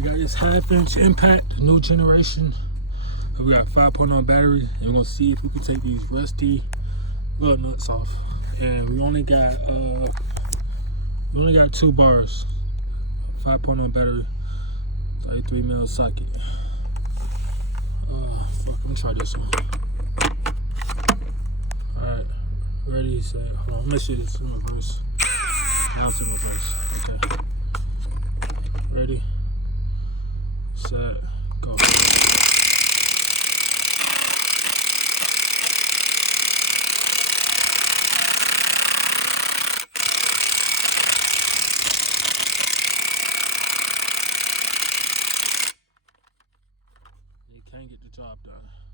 We got this half-inch impact, new generation. We got 5.0 battery, and we're gonna see if we can take these rusty little nuts off. And we only got 2 bars. 5.0 battery, 33 mil socket. Fuck, I'm gonna try this one. Alright, ready, set. Hold on, let's see this in reverse. Now it's in reverse. Okay. Ready, set, go.